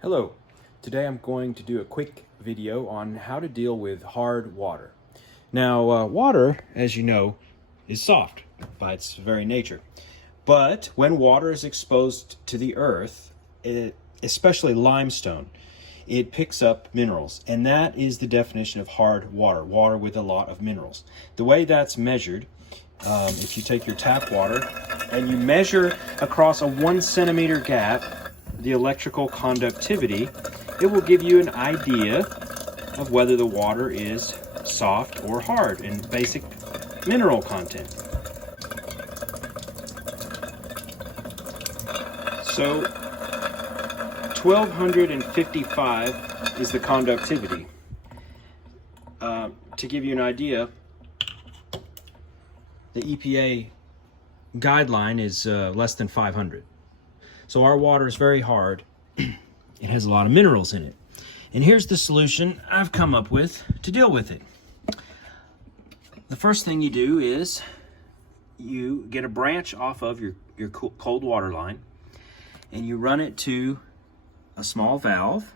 Hello, today I'm going to do a quick video on how to deal with hard water. Now, water, as you know, is soft by its very nature. But when water is exposed to the earth, especially limestone, it picks up minerals. And that is the definition of hard water, water with a lot of minerals. The way that's measured, if you take your tap water and you measure across a 1 centimeter gap the electrical conductivity, it will give you an idea of whether the water is soft or hard in basic mineral content. So 1255 is the conductivity. To give you an idea, the EPA guideline is less than 500. So our water is very hard. It has a lot of minerals in it. And here's the solution I've come up with to deal with it. The first thing you do is you get a branch off of your cold water line and you run it to a small valve,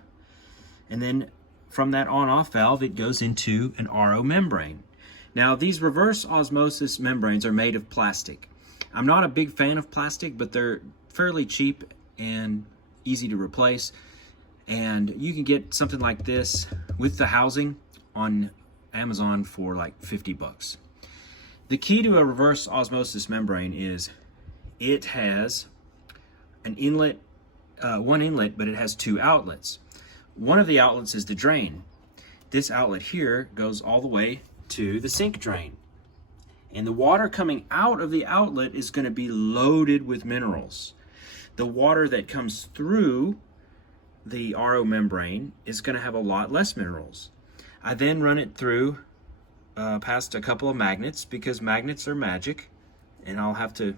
and then from that on-off valve it goes into an RO membrane. Now these reverse osmosis membranes are made of plastic. I'm not a big fan of plastic, but they're fairly cheap and easy to replace, and you can get something like this with the housing on Amazon for like 50 bucks. The key to a reverse osmosis membrane is it has an inlet, one inlet, but it has two outlets. One of the outlets is the drain. This outlet here goes all the way to the sink drain. And the water coming out of the outlet is going to be loaded with minerals. The water that comes through the RO membrane is going to have a lot less minerals. I then run it through past a couple of magnets, because magnets are magic, and I'll have to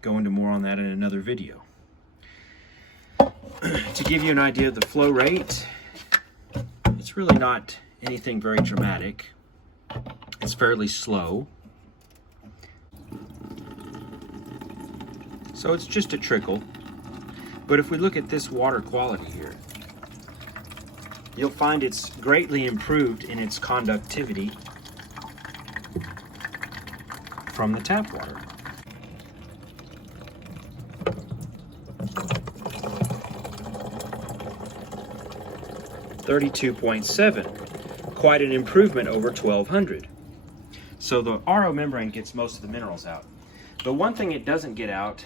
go into more on that in another video. To give you an idea of the flow rate, it's really not anything very dramatic. It's fairly slow. So it's just a trickle. But if we look at this water quality here, you'll find it's greatly improved in its conductivity from the tap water. (32.7), quite an improvement over 1200. So the RO membrane gets most of the minerals out. But one thing it doesn't get out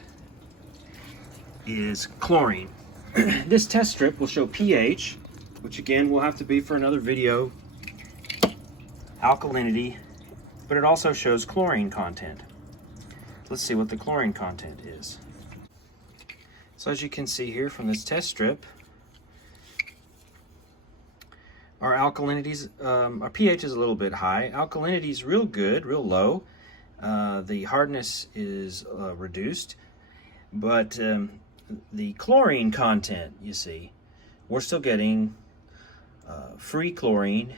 is chlorine. This test strip will show pH, which again will have to be for another video, alkalinity, but it also shows chlorine content. Let's see what the chlorine content is. So as you can see here from this test strip, our alkalinities, our pH is a little bit high. Alkalinity is real good, real low. The hardness is reduced, but the chlorine content, you see, we're still getting free chlorine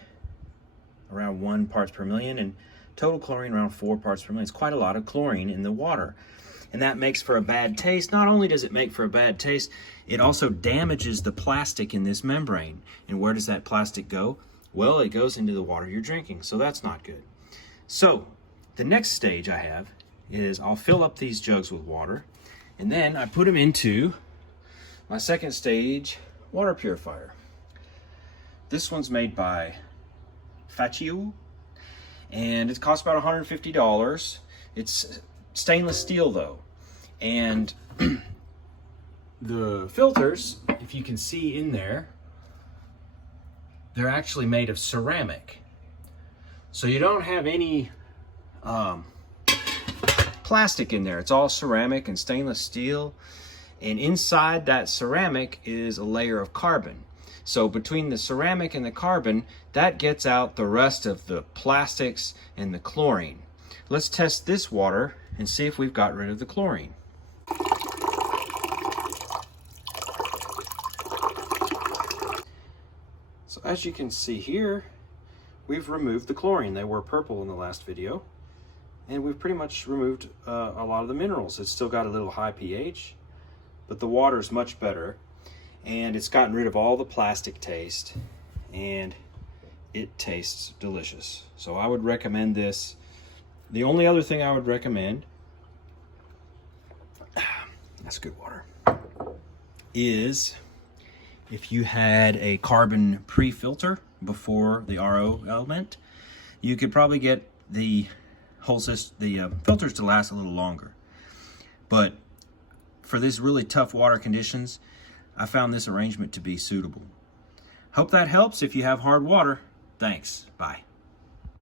around 1 parts per million and total chlorine around 4 parts per million. It's quite a lot of chlorine in the water, and that makes for a bad taste. Not only does it make for a bad taste, it also damages the plastic in this membrane. And where does that plastic go? Well, it goes into the water you're drinking, so that's not good. So the next stage I have is I'll fill up these jugs with water, and then I put them into my second stage water purifier. This one's made by Faccio, and it costs about $150. It's stainless steel though, and the filters, if you can see in there, they're actually made of ceramic. So you don't have any plastic in there. It's all ceramic and stainless steel, and inside that ceramic is a layer of carbon. So between the ceramic and the carbon, that gets out the rest of the plastics and the chlorine. Let's test this water and see if we've got rid of the chlorine. So as you can see here, we've removed the chlorine. They were purple in the last video. And we've pretty much removed a lot of the minerals. It's still got a little high pH, but the water is much better. and it's gotten rid of all the plastic taste, and it tastes delicious. So I would recommend this. The only other thing I would recommend, that's good water, is if you had a carbon pre-filter before the RO element, you could probably get the whole system, the filters to last a little longer. But for this really tough water conditions, I found this arrangement to be suitable. Hope that helps if you have hard water. Thanks. Bye.